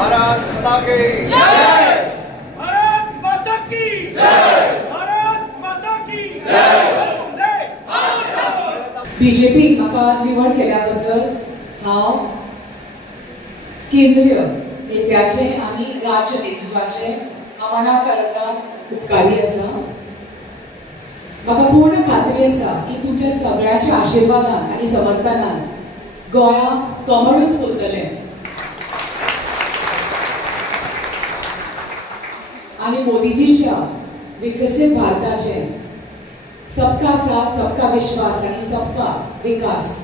भारत माता की जय। भारत माता की जय। भारत माता की जय। बीजेपी म्हाका निवड केल्याबद्दल हांव केंद्रीय नेत्याचे आनी राज्य नेतृत्वाचे मनाक आसा, उपकारी आसा। म्हाका पूर्ण खात्री आसा की तुमच्या सगळ्यांच्या आशिर्वादान आनी समर्थनान गोंयांत कमळूच फुलतलें आनी मोदीजीच्या विकसीत भारताचे सबका साथ, सबका विश्वास आनी सबका विकास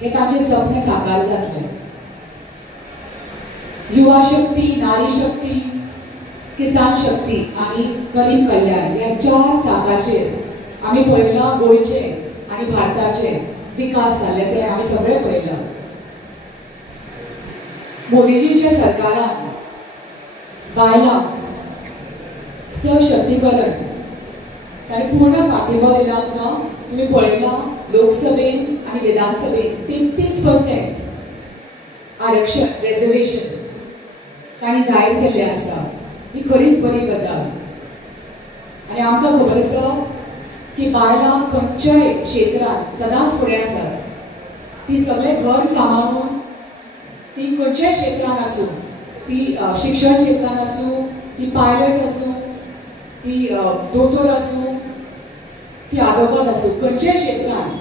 हे तांचे सपने साकार जातले। युवा शक्ती, नारी शक्ती, किसान शक्ती आनी गरीब कल्याण ह्या चार चाकाचेर आमी पळयलां गोंयचे आनी भारताचे विकास जाले ते आमी सगळे पळयलां। मोदीजीच्या सरकारान बायलांक सशक्तीकरण ताणें पूर्ण पाठिंबो दिला। तुम्ही पळयलां लोकसभेन आनी विधानसभेन 33% आरक्षण रिजर्वेशन तांणी जाहीर केल्लें आसा। ही खरीच बरी गजाल आनी आमकां खबर आसा की बायलां खंयच्याय क्षेत्रांत सदांच फुडें आसात। ती सगळे घर सांबाळून ती खंयच्याय क्षेत्रांत आसूं, ती शिक्षण क्षेत्रांत आसूं, ती पायलट आसूं, ती दोतोर आसूं, ती आदवोगाद आसूं, खंयच्याय क्षेत्रांत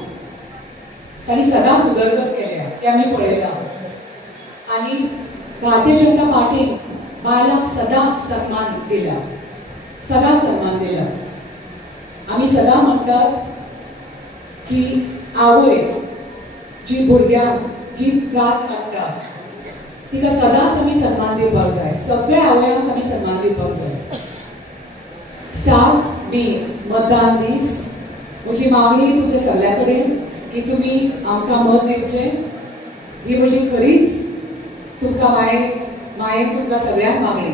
तांणी सदांच उदरगत केल्या तें आमी पळयलां। आनी भारतीय जनता पार्टीन बायलांक सदांच सन्मान दिला, सदांच सन्मान दिला। आमी सदां म्हणटात की आवय जी भुरग्यांक जी त्रास काडटा तिका सदांच आमी सन्मान दिवपाक जाय, सगळ्या आवयांक आमी सन्मान दिवपाक जाय। 7 मे मतदान दीस म्हजी मागणी तुमच्या सगळ्या कडेन की तुमी आमकां मत दिवचें। ही म्हजी खरीच तुमकां मायेन तुमकां सगळ्यांक मागणी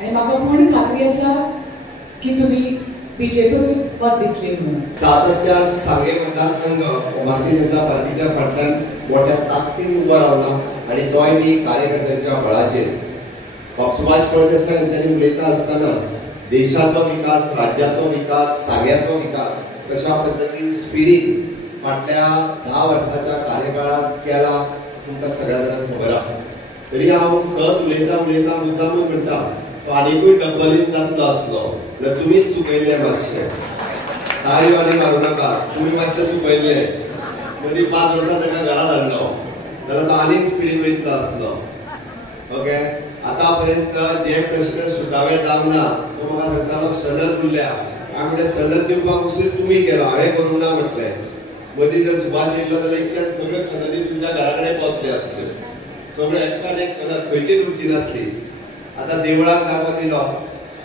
आनी म्हाका पूर्ण खात्री आसा की तुमी बीजेपीकूच मत दितली म्हणून। सातत्यान सांगे मतदारसंघ भारतीय जनता पार्टीच्या फाटल्यान मोठ्या ताकदीन उबो रावला आनी तोय बी कार्यकर्त्यांच्या बळाचेर। सुभाष फळदेसाय हांच्यांनी उलयता आसतना देशाचो विकास, राज्याचो विकास, सांग्याचो विकास कशा पद्दतीन स्पिडीन फाटल्या 10 वर्साच्या कार्यकाळात केला तुमकां सगळ्या जाणांक खबर आसा। तरी हांव सहज उलयता मुद्दामूच म्हणटा तो आनीकूय डब्बलीन जातलो आसलो जाल्यार तुमीच चुकयल्ले मातशें। ताळयो आनी मारूं नाका, तुमी मातशें चुकयल्ले। मदीं 5 वर्सां ताका घरा धाडलो जाल्यार तो आनीक स्पिडीन वयतलो आसलो। ओके, आतां पर्यंत जे प्रश्न सुटावे जावंक ना तो म्हाका सांगतालो सनद उरल्या। हांवें म्हणलें सनद दिवपाक उशीर तुमी केलो, हांवें करूंक ना म्हटलें। मदीं जर सुभाष येयलो जाल्यार इतल्यान सगळ्यो सनदी तुमच्या घरा कडेन पावतल्यो आसल्यो। सगळे एकान एक सनद खंयचीच उरची नासली। आतां देवळाक जागो दिलो,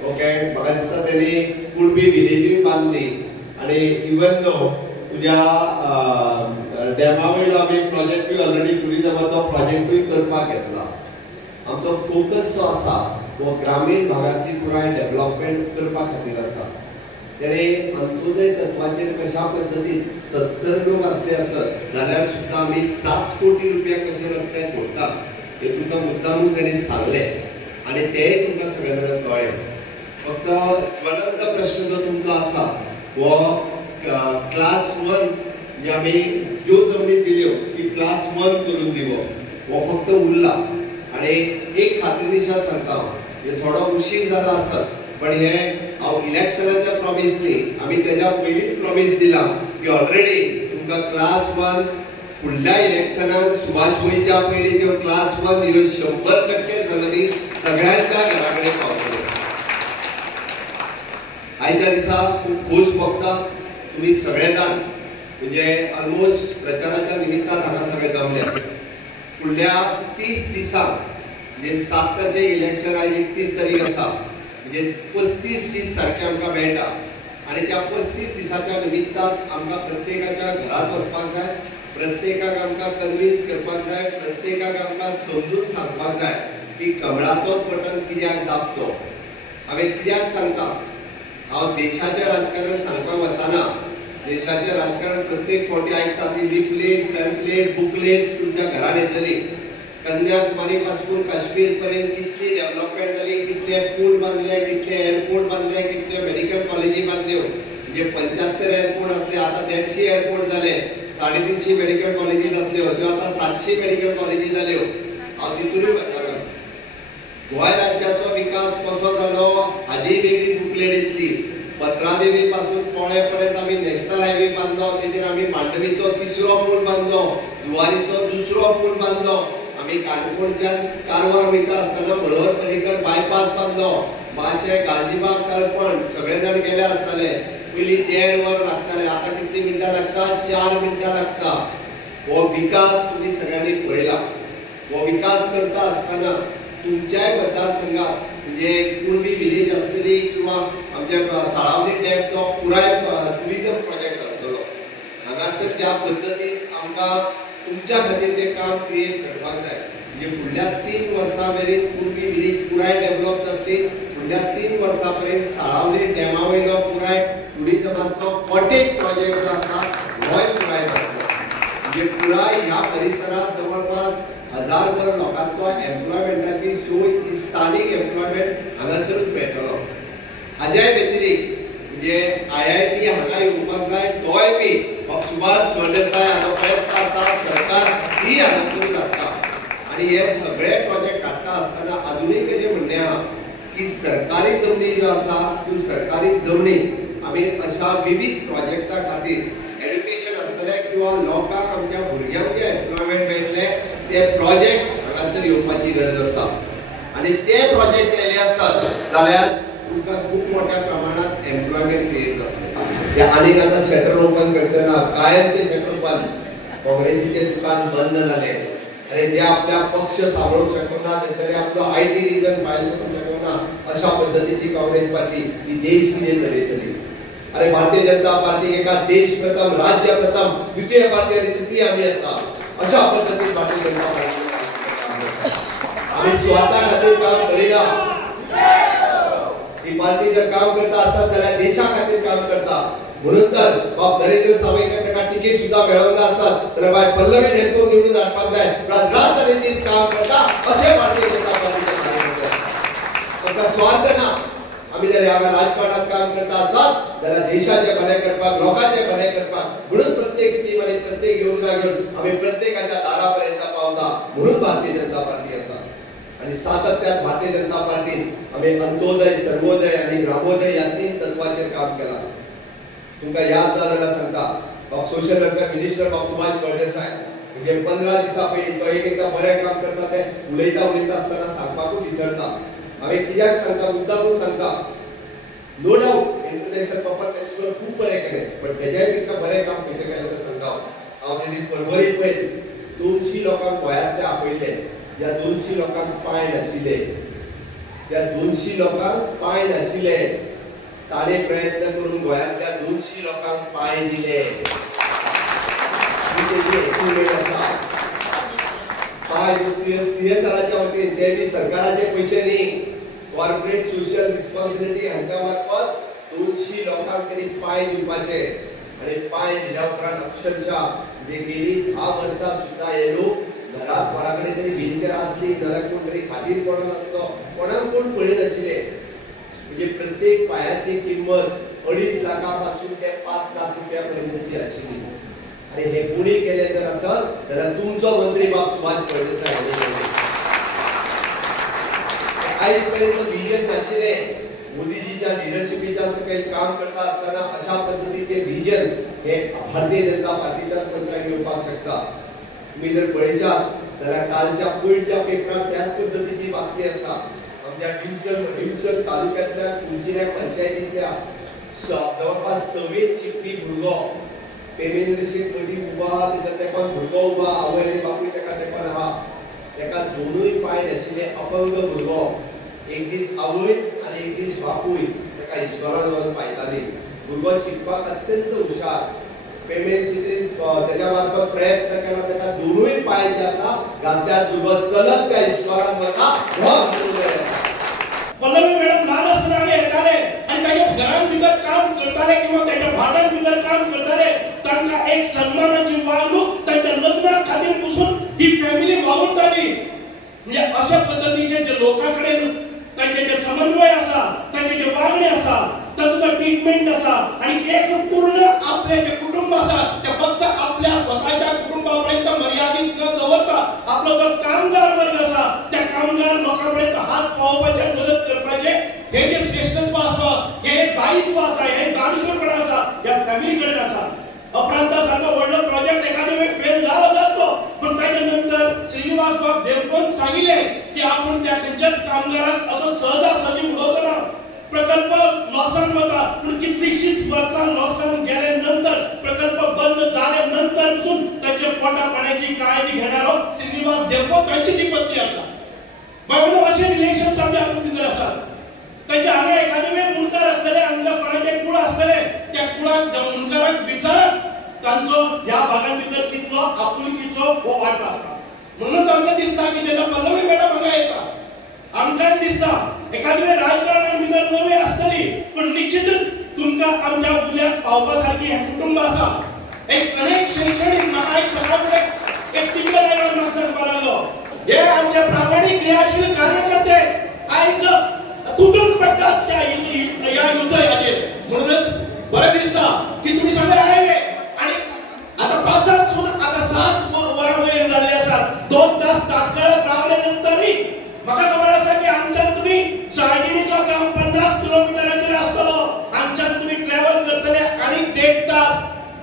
ओके, म्हाका दिसता तेणी कुणबी विलेजूय बांदली आनी इवन दो तुज्या डॅमा वयलो आमी प्रोजेक्टूय ऑलरेडी टुरिजमाचो प्रोजेक्टूय करपाक घेतला। आमचो फोकस जो आसा तो ग्रामीण भागातली पुराय डेव्हलपमेंट करपा खातीर आसा। तेणे अंत्योदय तत्वाचेर कशा पद्दतीन 70 लोक आसले आसत जाल्यार सुद्दां आमी 7 कोटी रुपया कशे रस्त्याक जोडटात हे तुमकां मुद्दामून तेणें सांगलें आनी तेय तुमकां सगळ्या जाणांक कळ्ळें। फक्त ज्वलंत प्रश्न जो तुमचो आसा हो क्लास 1 जे आमी ज्यो जमनी दिल्यो की क्लास 1 करून दिवप हो फक्त उरला। आनी एक खात्रीनिशान सांगता हे थोडो उशीर जाला आसत पण हे हांव इलेक्शनाच्या प्रॉमिस न्ही, आमी तेज्या पयलींच प्रॉमिस दिला की ऑलरेडी तुमकां क्लास 1 फुडल्या इलेक्शनाक सुभाष वयच्या पयलीं त्यो क्लास 1 ह्यो 100% सनदी सगळ्यांच्या घरा कडेन पावतल्यो। आयच्या दिसा खूब खोस भोगता तुमी सगळे जाण, म्हणजे ऑलमोस्ट प्रचाराच्या निमित्तान हांगा सगळे जमले। फुडल्या 30 दिसांक म्हणजे 7 तारखेक इलेक्शन आयज 31 तारीख आसा म्हणजे 35 दीस सारखे आमकां मेळटा आनी त्या 35 दिसाच्या निमित्तान आमकां प्रत्येकाच्या घरांत वचपाक जाय, प्रत्येकाक आमकां कन्विन्स करपाक जाय, प्रत्येकाक आमकां समजून सांगपाक जाय की कमळाचोच बटन कित्याक दाबतो। हांवें कित्याक सांगता, हांव देशाचें राजकारण सांगपाक वताना देशाचें राजकारण प्रत्येक फावटी आयकता ती लिफलेट, पॅम्पलेट, बुकलेट तुमच्या घरान येतली कन्याकुमारी पासून काश्मीर पर्यंत कितली डेव्हलपमेंट जाली, कितले पूल बांधले, कितले एअरपोर्ट बांधले, कितले मेडिकल कॉलेजी बांधल्यो. म्हणजे 75 एअरपोर्ट असले, आता 150 एअरपोर्ट झाले, 350 मेडिकल कॉलेजी जातल्यो, त्यो आता 700 मेडिकल कॉलेजी जाल्यो. हांव तितूनय म्हणटालो गोंय राज्याचो विकास कसो जालो हाजी वेगळी बुकलेट येतली. पत्रादेवी पासून पोळे पर्यंत आम्ही नॅशनल हायवे बांधलो, तेजेर आम्ही मांडवीचो 3रो पूल बांधलो, जुवारीचो 2रो पूल बांधलो. आम्ही काणकोणच्यान कारवार वयता आसतना मळवट पर्रीकर बायपास बांधलो. माशे गालजीबाग तळपण सगळे जाण गेले आसताले. पयलीं 1.5 वर लागताले, आता कितली मिनटां लागता? 4 मिनटां लागता. हो विकास तुम्ही सगळ्यांनी पळयला. हो विकास करता आसतना तुमच्याय मतदारसंघात म्हणजे कुणबी विलेज असलेली किंवा आमच्या साळावली डॅमचो पुराय टुरिझम प्रोजेक्ट आसतलो. हांगासर ज्या पद्दतीन आमकां तुमच्या खातीर जे काम क्रिएट करपाक जाय, म्हणजे फुडल्या 3 वर्सां मेरेन कुणबी विलेज पुराय डेव्हलप जातली. फुडल्या 3 वर्सां पर्यंत साळावली डॅमा वयलो पुराय टुरिझमाचो कॉटेज प्रोजेक्ट जो आसा होय पुराय जातलो. म्हणजे पुराय ह्या परिसरात जवळपास 1000 लोकांचो एम्प्लॉयमेंटाची सोय, ती स्थानिक एम्प्लॉयमेंट हांगासरूच मेळटलो. हाज्याय व्यतिरिक्त म्हणजे IIT हांगा येवपाक जाय, तोय बी सुभाष फळदेसाय हाचो प्रयत्न आसा, सरकार ही हांगासरूच हाडटा. आणि हे सगळे प्रोजेक्ट हाडटा आसतना अजुनूय तेजें म्हणणें आहा की सरकारी जमनी ज्यो आसा त्यो सरकारी जमनी आमी अशा विविध प्रोजेक्टा खातीर एड्युकेशन आसतलें किंवा लोकांक आमच्या भुरग्यांक जे एम्प्लॉयमेंट मेळटले ते प्रोजेक्ट हांगासर येवपाची गरज आसा. आणि ते प्रोजेक्ट केले आसत जाल्यार तुमकां खूब मोठ्या प्रमाणात एम्प्लॉयमेंट क्रिएट जातलें. ते आनीक आतां शटर ओपन करतना कायमचे शटर बंद, काँग्रेसीचे दुकान बंद जाले. अरे जे आपल्या पक्ष सांबाळूंक शकना, तेंच्यानी आपलो IT रिजन फायल करूंक शकना, अशा पद्दतीची काँग्रेस पार्टी ही देश कितें चलयतली. अरे भारतीय जनता पार्टी एका देश प्रथम, राज्य प्रथम, द्वितीय पार्टी आणि तृतीय आमी आसा, अशा पद्धतीन भारतीय जनता पार्टी आम्ही स्वतः खातीर काम करिना. ही पार्टी जर काम करता आसत जाल्यार देशा खातीर काम करता. म्हणून तर बाब नरेंद्र सावयकर ताका तिकीट सुद्धा मेळोना आसत जाल्यार बाय पल्लवी डेल्को निवडून हाडपाक जाय. रात आणि दीस काम करता अशें भारतीय जनता पार्टीचे कार्यकर्ते. ताका स्वार्थ ना. आम्ही जर ह्या राजकारणात काम करता आसत जाल्यार देशाचे भले करपाक, लोकांचे भले करपाक, म्हणून प्रत्येक स्कीम आणि प्रत्येक योजना घेऊन आम्ही प्रत्येकाच्या दारापर्यंत पावता. म्हणून भारतीय जनता पार्टी आसा. आणि सातत्यात भारतीय जनता पार्टीन आम्ही अंत्योदय, सर्वोदय आणि ग्रामोदय या 3 तत्वाचेर काम केला. तुमकां याद जाल्यार सांगता, social welfare minister Subhash Phaldesai म्हणजे 15 दिसा पयलीं तो एकदा बरें काम करता ते उलयता आसतना सांगपाकूच विसरता. हांवें कित्याक सांगता, मुद्दामून सांगता. No doubt international paper festival खूब बरें केलें, पण तेज्याय पेक्षा बरें काम कितें केलें तें सांगता. हांव तेदी परवरी पळय 200 लोकांक गोंयांतले आपयले. ज्या 200 लोकांक पांय नाशिल्ले, त्या 200 लोकांक पांय नाशिल्ले, ताणें प्रयत्न करून गोंयांतल्या 200 लोकांक पांय दिले. पांय CSRच्या वतीन ते बी सरकाराचे पयशे न्ही, कॉर्पोरेट सोशल रिस्पॉन्सिबिलिटी हांच्या मार्फत 200 लोकांक तरी पांय दिवपाचे. आणि पांय दिल्या उपरांत अक्षरशः जे गेली 10 वर्सां सुद्धा हे लोक घरात कोणाकडे तरी व्हीलचेअर असली जाल्यार कोण तरी खाटीर पडून आसलो, कोणाक कोण पळयत आशिल्ले. म्हणजे प्रत्येक पायाची किंमत 2.5 लाखापासून ते 5 लाख रुपयापर्यंतची आशिल्ली. आणि हे कोणी केले जर असत जाल्यार तुमचो मंत्री बाब सुभाष फळदेसाय हांणी केले. आयज पर्यंत व्हिजन नाशिल्ले. मोदीजीच्या लिडरशिपीच्या सकयल काम करता आसतना अशा पद्धतीचे व्हिजन हे भारतीय जनता पार्टीच्याच मंत्र्यांक येवपाक शकता. तुम्ही जर पळयशात जाल्यार कालच्या पयलीच्या पेपरात त्याच पद्धतीची बातमी आसा. आमच्या डिव्हिजन तालुक्यातल्या कुंचिऱ्या पंचायतीच्या जवळपास 26 शिकपी भुरगो पेमेंद्र शेख मदी उबा आहा, तेच्या तेंपान भुरगो उबा, आवय आनी बापूय तेका तेंपान आहा. तेका दोनूय पांय नाशिल्ले अपंग भुरगो. एक दीस आवय आनी एक दीस बापूय तेका इस्कोलान व्हरून पायताली. भुरगो शिकपाक अत्यंत हुशार. पेमेंट सिटीन त्याच्या मार्फत प्रयत्न केला, तेका दोनूय पाय जे आसा घालत्यात भुरगो चलत त्या इस्कोलान वता. पल्लवी मॅडम ल्हान आसतना आमी येताले आणि ताच्या घरान भितर काम करताले किंवा त्याच्या भाटान भितर काम करताले. तांकां एक सन्मानाची वागणूक तांच्या लग्ना खातीर पसून ही फॅमिली वावुरताली. म्हणजे अशा पद्धतीचे जे लोकांकडे तांचे जे समन्वय आसा, तांचे जे वागणे आसा, तांचो ट्रीटमेंट आसा आणि एक पूर्ण आपले जे कुटुंब आसा ते फक्त आपल्या स्वतःच्या कुटुंबापर्यंत मर्यादित न दवरता आपलो जो कामगार वर्ग आसा त्या कामगार लोकांपर्यंत हात पावोवपाचे, मदत करपाचे हे जे श्रेष्ठत्व आसा, हे दायित्व आसा, हे दानशूरपण आसा या फॅमिली कडेन आसा. अपरांता सारको व्हडलो प्रोजेक्ट एखादे वेळ फेल जालो जातो, पण ताचे नंतर श्रीनिवास बाब देवपंत सांगिले की आपण त्या खंयच्याच कामगाराक असो सहजासहजी उडोवचो ना. प्रकल्प लॉसान वता, पण कितलीशीच वर्सां लॉसान गेले नंतर प्रकल्प बंद जाले नंतर पसून ताच्या पोटा पाण्याची काळजी घेणारो श्रीनिवास देवपंत तांची ती पत्नी आसा. म्हणून अशे रिलेशन्स आमच्या भितर आसात. ताच्या हांगा एखादे वेळ मुनकार आसतले, हांगा कोणाचे कुळ आसतले, त्या कुळाक त्या मुनकाराक विचारत तांचो ह्या भागां भितर कितलो आपुलकीचो हो वाटो आसा. म्हणूनच आमकां दिसता की जेन्ना पल्लवी मॅडम हांगा येता, आमकां दिसता एखादे वेळ राजकारणां भितर नवी आसतली, पण निश्चितच तुमकां आमच्या उल्याक पावपा सारकी हें कुटुंब आसा. एक अनेक शैक्षणिक म्हाका एक सगळ्याक एक तिकडे लायला म्हाका सांगपा लागलो, हे आमचे प्रामाणिक क्रियाशील कार्यकर्ते आयज कुटून पडटात त्या ह्या युद्ध हाचेर. म्हणूनच बरें दिसता की तुमी सगळे आयले आणि आता 5 आता 7 वरां वयर जाल्ले आसात. 2 तास ताटकळत रावले नंतरही म्हाका खबर आसा की आमच्यान तुमी साळगिणीचो गांव 50 किलोमिटराचेर आसतलो, आमच्यान तुमी ट्रॅव्हल करतले आनी 1.5 तास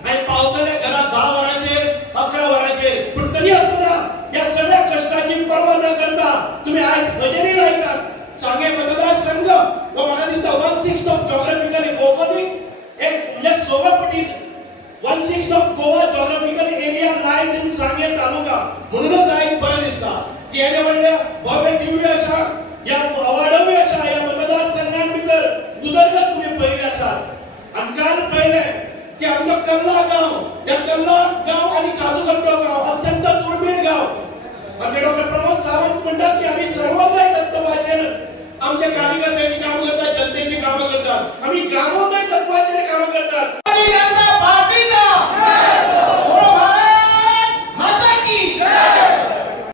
आनी पावतले घरा 10 वरांचेर 11 वरांचेर. पूण तरी आसतना ह्या सगळ्या कश्टाची पर्वा न करता तुमी आयज हजेरी लायतात. सांगे मतदारसंघ हो म्हाका दिसता 1/6 ऑफ जॉग्राफिकली भौगोलिक एक म्हणजे 16 पटी 1/6 of Goa geographical area lies in सांगे तालुका. म्हणूनच आयज बरें दिसता की येदे व्हडल्या भव्य दिव्य अशा या अवाढव्य अशा या मतदारसंघां भितर उदरगत तुमी पळयली आसात. आनी काल पळयले की आमचो कल्ला गांव, या कल्ला गांव आनी काजूकट्टो गांव अत्यंत दुर्मीळ गांव. आमचे डॉक्टर प्रमोद सावंत